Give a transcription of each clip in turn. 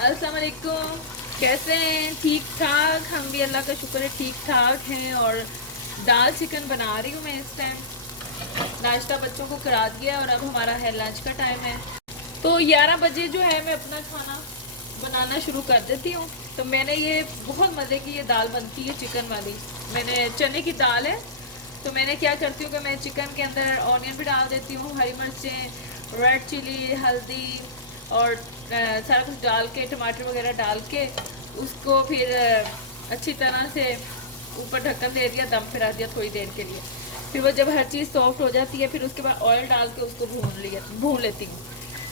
अस्सलाम वालेकुम। कैसे हैं? ठीक ठाक। हम भी अल्लाह का शुक्र है ठीक ठाक हैं। और दाल चिकन बना रही हूँ मैं इस टाइम। नाश्ता बच्चों को करा दिया और अब हमारा है लंच का टाइम है। तो 11 बजे जो है मैं अपना खाना बनाना शुरू कर देती हूँ। तो मैंने ये बहुत मज़े की ये दाल बनती है चिकन वाली। मैंने चने की दाल है, तो मैंने क्या करती हूँ कि मैं चिकन के अंदर ऑनियन भी डाल देती हूँ, हरी मिर्चें, रेड चिली, हल्दी और सारा कुछ डाल के, टमाटर वगैरह डाल के उसको फिर अच्छी तरह से ऊपर ढक्कन दे दिया, दम फिरा दिया थोड़ी देर के लिए। फिर वो जब हर चीज़ सॉफ्ट हो जाती है फिर उसके बाद ऑयल डाल के उसको भून लेती हूँ।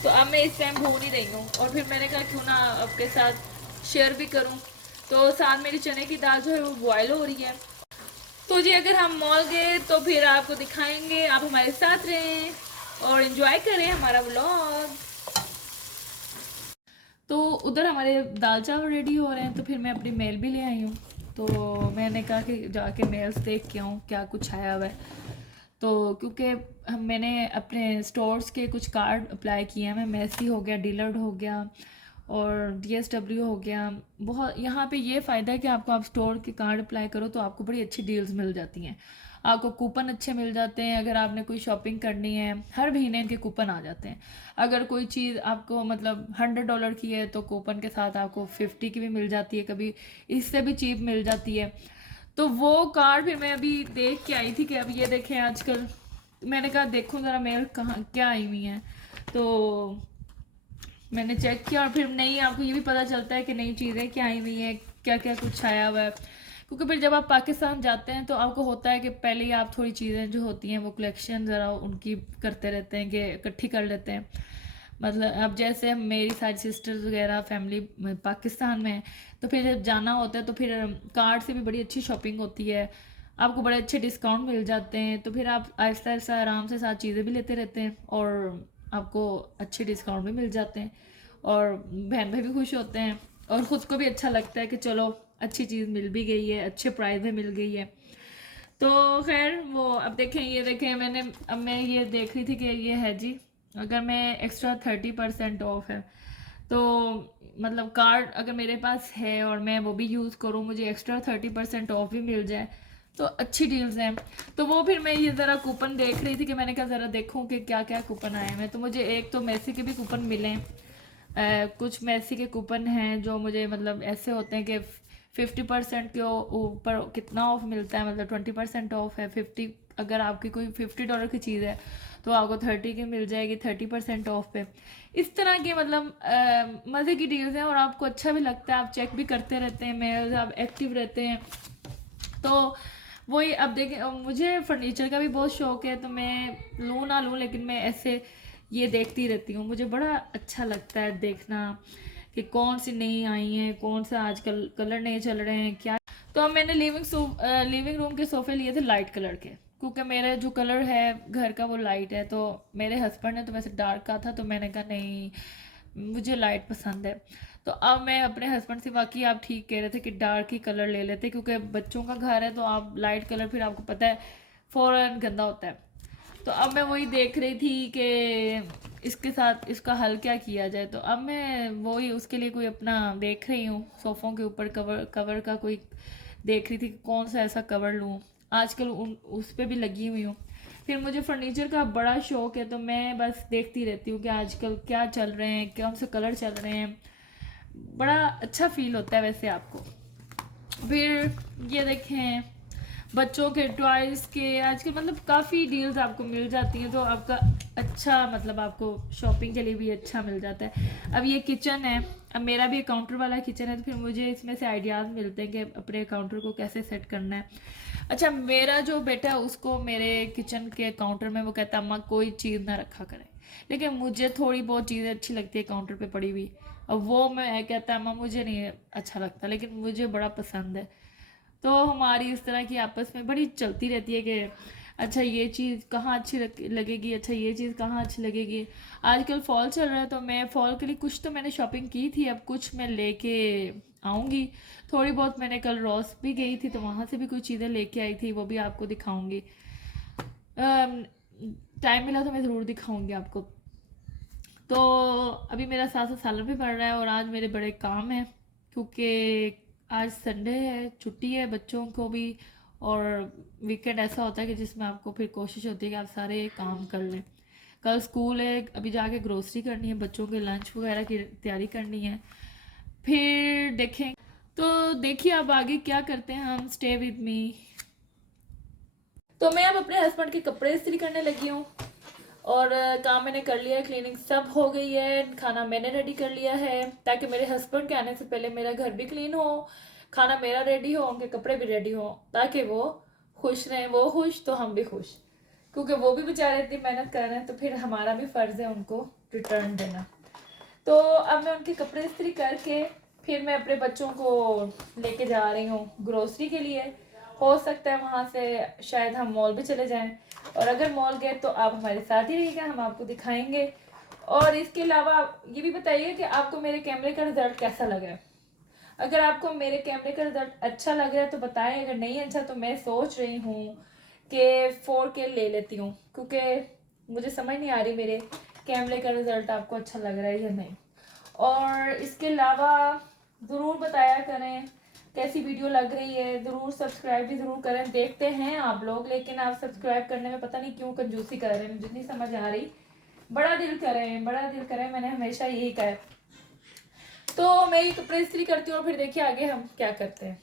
तो अब मैं इस टाइम भून ही रही हूँ और फिर मैंने कहा क्यों ना आपके साथ शेयर भी करूँ। तो साथ मेरी चने की दाल जो है वो बॉयल हो रही है। तो जी अगर हम मॉल गए तो फिर आपको दिखाएंगे, आप हमारे साथ रहें और एंजॉय करें हमारा व्लॉग। तो उधर हमारे दाल चावल रेडी हो रहे हैं, तो फिर मैं अपनी मेल भी ले आई हूँ। तो मैंने कहा कि जाके मेल्स देख के आऊँ क्या कुछ आया हुआ है। तो क्योंकि मैंने अपने स्टोर्स के कुछ कार्ड अप्लाई किए हैं। मैं मेसी हो गया, डीलर्ड हो गया और डीएसडब्ल्यू हो गया। बहुत यहाँ पे ये फ़ायदा है कि आपको आप स्टोर के कार्ड अप्लाई करो तो आपको बड़ी अच्छी डील्स मिल जाती हैं। आपको कूपन अच्छे मिल जाते हैं। अगर आपने कोई शॉपिंग करनी है हर महीने इनके कूपन आ जाते हैं। अगर कोई चीज़ आपको मतलब $100 की है तो कूपन के साथ आपको 50 की भी मिल जाती है, कभी इससे भी चीप मिल जाती है। तो वो कार्ड फिर मैं अभी देख के आई थी कि अब ये देखें आजकल। मैंने कहा देखूं ज़रा मेल कहाँ क्या आई हुई हैं। तो मैंने चेक किया और फिर नई आपको ये भी पता चलता है कि नई चीज़ें क्या आई हुई हैं, क्या क्या कुछ आया हुआ है। क्योंकि फिर जब आप पाकिस्तान जाते हैं तो आपको होता है कि पहले ही आप थोड़ी चीज़ें जो होती हैं वो कलेक्शन ज़रा उनकी करते रहते हैं कि इकट्ठी कर लेते हैं। मतलब अब जैसे मेरी सारी सिस्टर्स वगैरह फैमिली पाकिस्तान में है, तो फिर जब जाना होता है तो फिर कार्ड से भी बड़ी अच्छी शॉपिंग होती है। आपको बड़े अच्छे डिस्काउंट मिल जाते हैं, तो फिर आप आहिस्ता आहिस्ता आराम से साथ चीज़ें भी लेते रहते हैं और आपको अच्छे डिस्काउंट भी मिल जाते हैं और बहन भाई भी खुश होते हैं और ख़ुद को भी अच्छा लगता है कि चलो अच्छी चीज़ मिल भी गई है, अच्छे प्राइस में मिल गई है। तो खैर वो अब देखें, ये देखें मैंने, अब मैं ये देख रही थी कि ये है जी, अगर मैं एक्स्ट्रा 30% ऑफ है तो मतलब कार्ड अगर मेरे पास है और मैं वो भी यूज़ करूँ, मुझे एक्स्ट्रा 30% ऑफ भी मिल जाए तो अच्छी डील्स हैं। तो वो फिर मैं ये ज़रा कूपन देख रही थी कि मैंने कहा ज़रा देखूँ कि क्या क्या कूपन आए हैं। तो मुझे एक तो मेसी के भी कूपन मिले। कुछ मेसी के कूपन हैं जो मुझे मतलब ऐसे होते हैं कि 50% के ऊपर कितना ऑफ मिलता है, मतलब 20% ऑफ है। 50 अगर आपकी कोई $50 की चीज़ है तो आपको 30 की मिल जाएगी 30% ऑफ पे। इस तरह की मतलब मज़े की डील्स हैं और आपको अच्छा भी लगता है, आप चेक भी करते रहते हैं, मेल्स आप एक्टिव रहते हैं। तो वही अब देखें, मुझे फर्नीचर का भी बहुत शौक है, तो मैं लूँ ना लूँ लेकिन मैं ऐसे ये देखती रहती हूँ। मुझे बड़ा अच्छा लगता है देखना कि कौन सी नई आई हैं, कौन सा आजकल कलर नए चल रहे हैं क्या। तो अब मैंने लिविंग रूम के सोफ़े लिए थे लाइट कलर के, क्योंकि मेरा जो कलर है घर का वो लाइट है। तो मेरे हस्बैंड ने तो वैसे डार्क का था, तो मैंने कहा नहीं मुझे लाइट पसंद है। तो अब मैं अपने हस्बैंड से, वाकई आप ठीक कह रहे थे कि डार्क ही कलर ले लेते, क्योंकि बच्चों का घर है तो आप लाइट कलर फिर आपको पता है फ़ौरन गंदा होता है। तो अब मैं वही देख रही थी कि इसके साथ इसका हल क्या किया जाए। तो अब मैं वही उसके लिए कोई अपना देख रही हूँ, सोफ़ों के ऊपर कवर कवर का कोई देख रही थी कि कौन सा ऐसा कवर लूँ। आजकल उस पर भी लगी हुई हूँ। फिर मुझे फर्नीचर का बड़ा शौक है, तो मैं बस देखती रहती हूँ कि आजकल क्या चल रहे हैं, कौन से कलर चल रहे हैं। बड़ा अच्छा फील होता है वैसे आपको। फिर ये देखें बच्चों के टॉयज़ के आजकल मतलब काफ़ी डील्स आपको मिल जाती हैं, तो आपका अच्छा मतलब आपको शॉपिंग के लिए भी अच्छा मिल जाता है। अब ये किचन है, अब मेरा भी काउंटर वाला किचन है, तो फिर मुझे इसमें से आइडियाज़ मिलते हैं कि अपने काउंटर को कैसे सेट करना है। अच्छा, मेरा जो बेटा है उसको मेरे किचन के काउंटर में वो कहता है अम्मा कोई चीज़ ना रखा करें, लेकिन मुझे थोड़ी बहुत चीज़ें अच्छी लगती है काउंटर पे पड़ी हुई। अब वो मैं कहता है अम्मा मुझे नहीं अच्छा लगता, लेकिन मुझे बड़ा पसंद है। तो हमारी इस तरह की आपस में बड़ी चलती रहती है कि अच्छा ये चीज़ कहाँ अच्छी लगेगी, अच्छा ये चीज़ कहाँ अच्छी लगेगी। आजकल फॉल चल रहा है तो मैं फॉल के लिए कुछ तो मैंने शॉपिंग की थी, अब कुछ मैं लेके आऊँगी। थोड़ी बहुत मैंने कल रॉस भी गई थी तो वहाँ से भी कुछ चीज़ें लेके आई थी, वो भी आपको दिखाऊँगी। टाइम मिला तो मैं ज़रूर दिखाऊँगी आपको। तो अभी मेरा साथ सालन भी पड़ रहा है और आज मेरे बड़े काम हैं क्योंकि आज संडे है, छुट्टी है बच्चों को भी। और वीकेंड ऐसा होता है कि जिसमें आपको फिर कोशिश होती है कि आप सारे काम कर लें। कल स्कूल है, अभी जाके ग्रोसरी करनी है, बच्चों के लंच वगैरह की तैयारी करनी है, फिर देखें। तो देखिए अब आगे क्या करते हैं हम। Stay with me. तो मैं अब अपने हस्बैंड के कपड़े इस्त्री करने लगी हूँ और काम मैंने कर लिया है, क्लीनिंग सब हो गई है, खाना मैंने रेडी कर लिया है ताकि मेरे हस्बैंड के आने से पहले मेरा घर भी क्लीन हो, खाना मेरा रेडी हो, उनके कपड़े भी रेडी हो, ताकि वो खुश रहें। वो खुश तो हम भी खुश, क्योंकि वो भी बेचारे इतनी मेहनत कर रहे हैं तो फिर हमारा भी फ़र्ज़ है उनको रिटर्न देना। तो अब मैं उनके कपड़े इस्त्री करके फिर मैं अपने बच्चों को लेके जा रही हूँ ग्रोसरी के लिए। हो सकता है वहाँ से शायद हम मॉल भी चले जाएं, और अगर मॉल गए तो आप हमारे साथ ही रहिएगा, हम आपको दिखाएंगे। और इसके अलावा ये भी बताइए कि आपको मेरे कैमरे का रिज़ल्ट कैसा लगा है। अगर आपको मेरे कैमरे का रिज़ल्ट अच्छा लग रहा है तो बताएं, अगर नहीं अच्छा तो मैं सोच रही हूँ कि 4K ले लेती हूँ, क्योंकि मुझे समझ नहीं आ रही मेरे कैमरे का रिज़ल्ट आपको अच्छा लग रहा है या नहीं। और इसके अलावा ज़रूर बताया करें कैसी वीडियो लग रही है, ज़रूर सब्सक्राइब भी ज़रूर करें। देखते हैं आप लोग, लेकिन आप सब्सक्राइब करने में पता नहीं क्यों कंजूसी कर रहे हैं, मुझे नहीं समझ आ रही। बड़ा दिल करें, बड़ा दिल करें, मैंने हमेशा यही कहा है। तो मैं ये कपड़े इस्त्री करती हूँ और फिर देखिए आगे हम क्या करते हैं।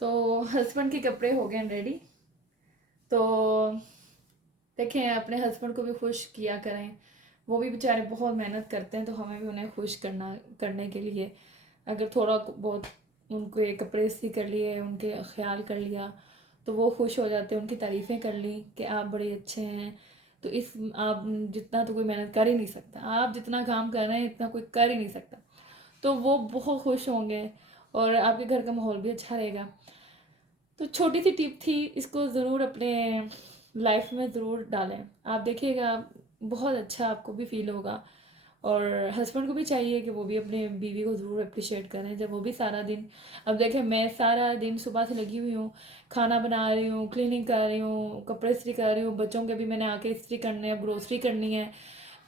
तो हस्बैंड के कपड़े हो गए रेडी। तो देखें, अपने हस्बैंड को भी खुश किया करें, वो भी बेचारे बहुत मेहनत करते हैं, तो हमें भी उन्हें खुश करने के लिए अगर थोड़ा बहुत उनके कपड़े इस्त्री कर लिए, उनके ख्याल कर लिया, तो वो खुश हो जाते हैं। उनकी तारीफ़ें कर ली कि आप बड़े अच्छे हैं। तो इस आप जितना तो कोई मेहनत कर ही नहीं सकता, आप जितना काम कर रहे हैं इतना कोई कर ही नहीं सकता, तो वो बहुत खुश होंगे और आपके घर का माहौल भी अच्छा रहेगा। तो छोटी सी टिप थी, इसको ज़रूर अपने लाइफ में ज़रूर डालें, आप देखिएगा बहुत अच्छा आपको भी फील होगा। और हस्बैंड को भी चाहिए कि वो भी अपने बीवी को ज़रूर अप्रिशिएट करें, जब वो भी सारा दिन, अब देखें मैं सारा दिन सुबह से लगी हुई हूँ, खाना बना रही हूँ, क्लीनिंग कर रही हूँ, कपड़े इस्त्री कर रही हूँ, बच्चों के भी मैंने आके इस्त्री करने हैं, ग्रोसरी करनी है,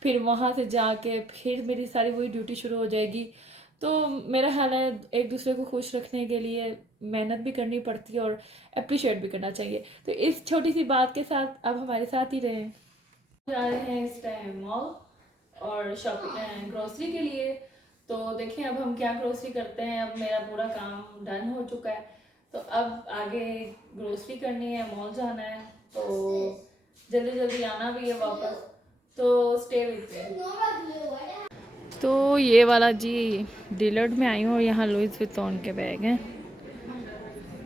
फिर वहाँ से जाके फिर मेरी सारी वही ड्यूटी शुरू हो जाएगी। तो मेरा ख्याल है एक दूसरे को खुश रखने के लिए मेहनत भी करनी पड़ती है और अप्रिशिएट भी करना चाहिए। तो इस छोटी सी बात के साथ आप हमारे साथ ही रहें। जा रहे हैं इस टाइम मॉल और शॉपिंग ग्रोसरी के लिए। तो देखिए अब हम क्या ग्रोसरी करते हैं। अब मेरा पूरा काम डन हो चुका है, तो अब आगे ग्रोसरी करनी है, मॉल जाना है, तो जल्दी जल्दी आना भी है वापस। तो स्टे विथ मी। तो ये वाला जी डीलर्ड में आई हूँ और यहाँ लुइस विटॉन के बैग हैं।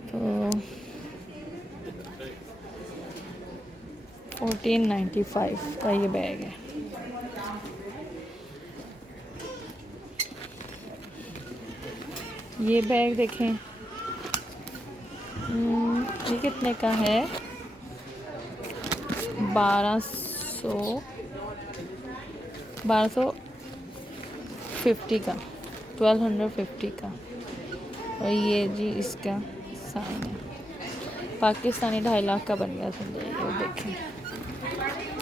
तो 1495 का ये बैग है। ये बैग देखें, ये कितने का है, 1250 का, 1250 का। और ये जी इसका साइन है, पाकिस्तानी 2.5 लाख का बन गया समझे। ये देखें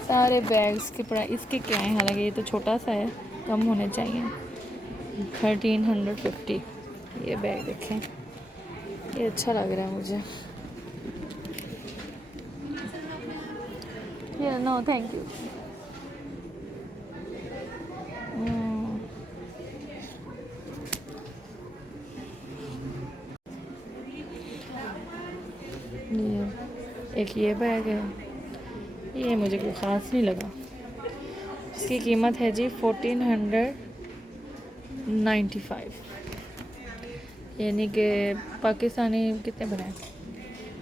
सारे बैग्स के प्राइस इसके क्या हैं, हालांकि ये तो छोटा सा है, कम होने चाहिए। 1350 ये बैग देखें, ये अच्छा लग रहा है मुझे। ये नो थैंक यू। एक ये बैग है, ये मुझे कोई ख़ास नहीं लगा। इसकी कीमत है जी 1495, यानी कि पाकिस्तानी कितने बना है,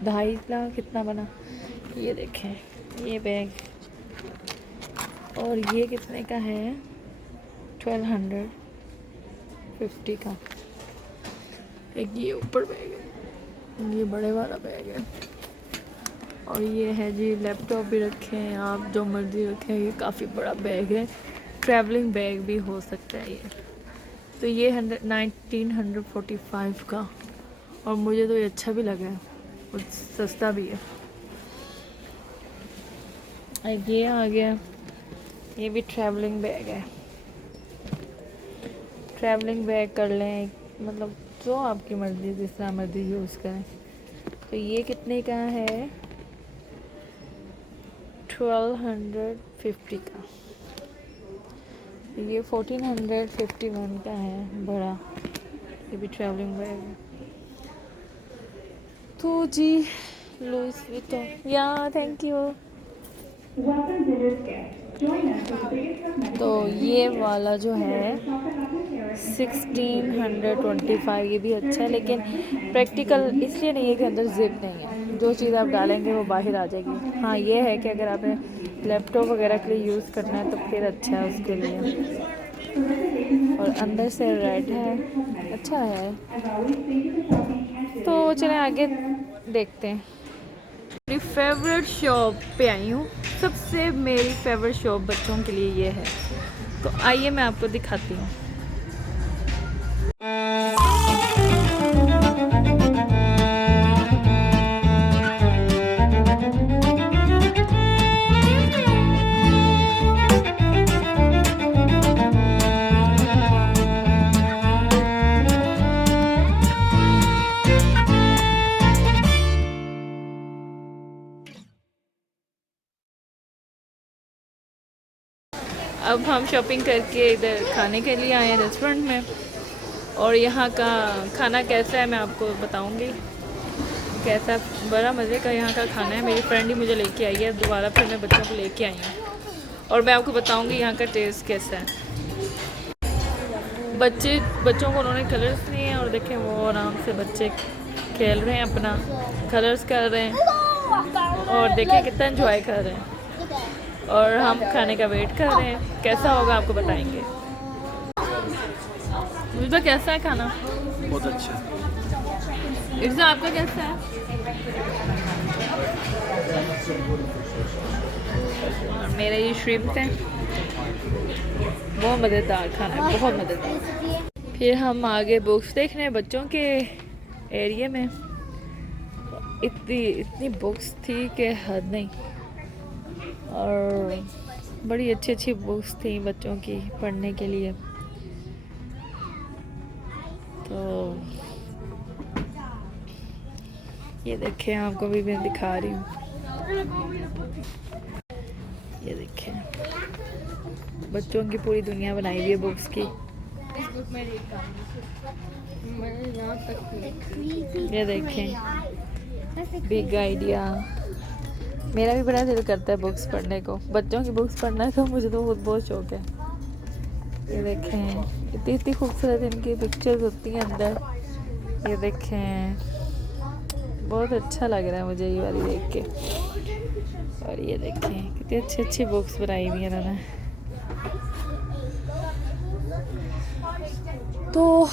2.5 लाख कितना बना। ये देखें ये बैग, और ये कितने का है, 1250 का। एक ये ऊपर बैग है, ये बड़े वाला बैग है। और ये है जी लैपटॉप भी रखे हैं, आप जो मर्ज़ी रखें, ये काफ़ी बड़ा बैग है, ट्रैवलिंग बैग भी हो सकता है ये। तो ये 1945 का, और मुझे तो ये अच्छा भी लगा है और सस्ता भी है। ये आ गया, ये भी ट्रैवलिंग बैग है। ट्रैवलिंग बैग कर लें, मतलब जो आपकी मर्ज़ी, जिस तरह मर्ज़ी यूज़ करें। तो ये कितने का है? 1250 का। ये 1451 का है बड़ा, ये भी ट्रैवलिंग बैग है। तो जी लुइस विटॉन, या थैंक यू। तो ये वाला जो है 1625, ये भी अच्छा है, लेकिन प्रैक्टिकल इसलिए नहीं है कि अंदर जिप नहीं है, जो चीज़ आप डालेंगे वो बाहर आ जाएगी। हाँ ये है कि अगर आपने लैपटॉप वगैरह के लिए यूज़ करना है तो फिर अच्छा है उसके लिए। और अंदर से रेड है, अच्छा है। तो चलें आगे देखते हैं। मेरी फेवरेट शॉप पे आई हूँ, सबसे मेरी फेवरेट शॉप बच्चों के लिए ये है। तो आइए मैं आपको दिखाती हूँ। अब हम शॉपिंग करके इधर खाने के लिए आए हैं रेस्टोरेंट में, और यहाँ का खाना कैसा है मैं आपको बताऊँगी। कैसा, बड़ा मज़े का यहाँ का खाना है। मेरी फ्रेंड ही मुझे लेके आई है, दोबारा फिर मैं बच्चों को लेके आई हूँ, और मैं आपको बताऊँगी यहाँ का टेस्ट कैसा है। बच्चों को उन्होंने कलर्स लिए हैं, और देखें वो आराम से बच्चे खेल रहे हैं, अपना कलर्स कर रहे हैं, और देखें कितना एंजॉय कर रहे हैं। और हम खाने का वेट कर रहे हैं, कैसा होगा आपको बताएंगे। मुझे कैसा है खाना? बहुत अच्छा। इर्जा आपका कैसा है? और मेरा ये श्रिम्प है, बहुत मज़ेदार खाना है, बहुत मज़ेदार। फिर हम आगे बुक्स देख रहे हैं बच्चों के एरिया में। इतनी बुक्स थी कि हद नहीं, और बड़ी अच्छी अच्छी बुक्स थी बच्चों की पढ़ने के लिए। तो ये देखें, आपको भी मैं दिखा रही हूँ, ये देखें बच्चों की पूरी दुनिया बनाई हुई है बुक्स की। ये देखें बिग आइडिया। मेरा भी बड़ा दिल करता है बुक्स पढ़ने को, बच्चों की बुक्स पढ़ना तो मुझे तो बहुत शौक है। ये देखें इतनी खूबसूरत इनकी पिक्चर्स होती हैं अंदर। ये देखें बहुत अच्छा लग रहा है मुझे ये वाली देख के। और ये देखें कितनी अच्छी अच्छी बुक्स बनाई हुई है इन्होंने। तो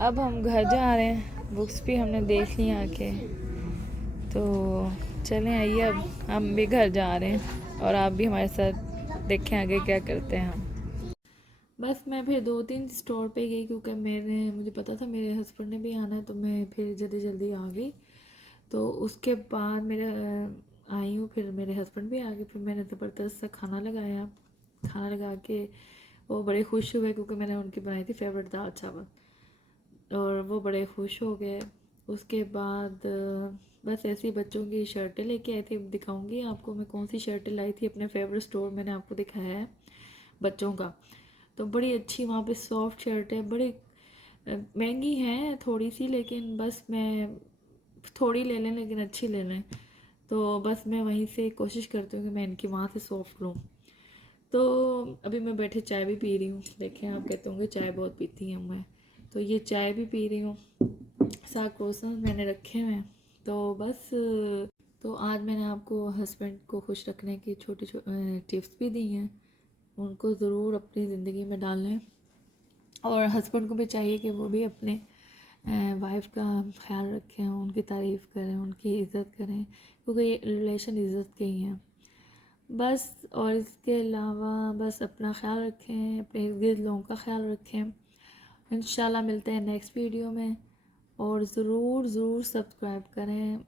अब हम घर जा रहे हैं, बुक्स भी हमने देख ली आके। तो चलें आइए, अब हम भी घर जा रहे हैं, और आप भी हमारे साथ देखें आगे क्या करते हैं हम। बस मैं फिर 2-3 स्टोर पे गई, क्योंकि मुझे पता था मेरे हस्बैंड ने भी आना है, तो मैं फिर जल्दी जल्दी आ गई। तो उसके बाद आई हूँ, फिर मेरे हस्बैंड भी आ गए, फिर मैंने ज़बरदस्त सा खाना लगाया। खाना लगा के वो बड़े खुश हुए, क्योंकि मैंने उनकी बनाई थी फेवरेट दाल चावल, और वो बड़े खुश हो गए। उसके बाद बस ऐसे ही बच्चों की शर्टें लेके आई थी, दिखाऊंगी आपको मैं कौन सी शर्टें लाई थी। अपने फेवरेट स्टोर मैंने आपको दिखाया है बच्चों का, तो बड़ी अच्छी वहाँ पे सॉफ्ट शर्ट है। बड़ी महंगी हैं थोड़ी सी, लेकिन बस मैं थोड़ी ले लें लेकिन अच्छी ले लें, तो बस मैं वहीं से कोशिश करती हूँ कि मैं इनकी वहाँ से सॉफ्ट लूँ। तो अभी मैं बैठे चाय भी पी रही हूँ। देखें, आप कहते होंगे चाय बहुत पीती हूँ मैं, तो ये चाय भी पी रही हूँ। साथ क्रोसन मैंने रखे हुए हैं। तो बस तो आज मैंने आपको हस्बैंड को खुश रखने की छोटे छोटे टिप्स भी दी हैं, उनको ज़रूर अपनी ज़िंदगी में डालें। और हस्बैंड को भी चाहिए कि वो भी अपने वाइफ का ख्याल रखें, उनकी तारीफ़ करें, उनकी इज़्ज़त करें, क्योंकि ये रिलेशन इज़्ज़त के ही हैं बस। और इसके अलावा बस अपना ख्याल रखें, अपने इर्द गिर्द लोगों का ख्याल रखें, इंशाल्लाह मिलते हैं नेक्स्ट वीडियो में, और ज़रूर ज़रूर सब्सक्राइब करें।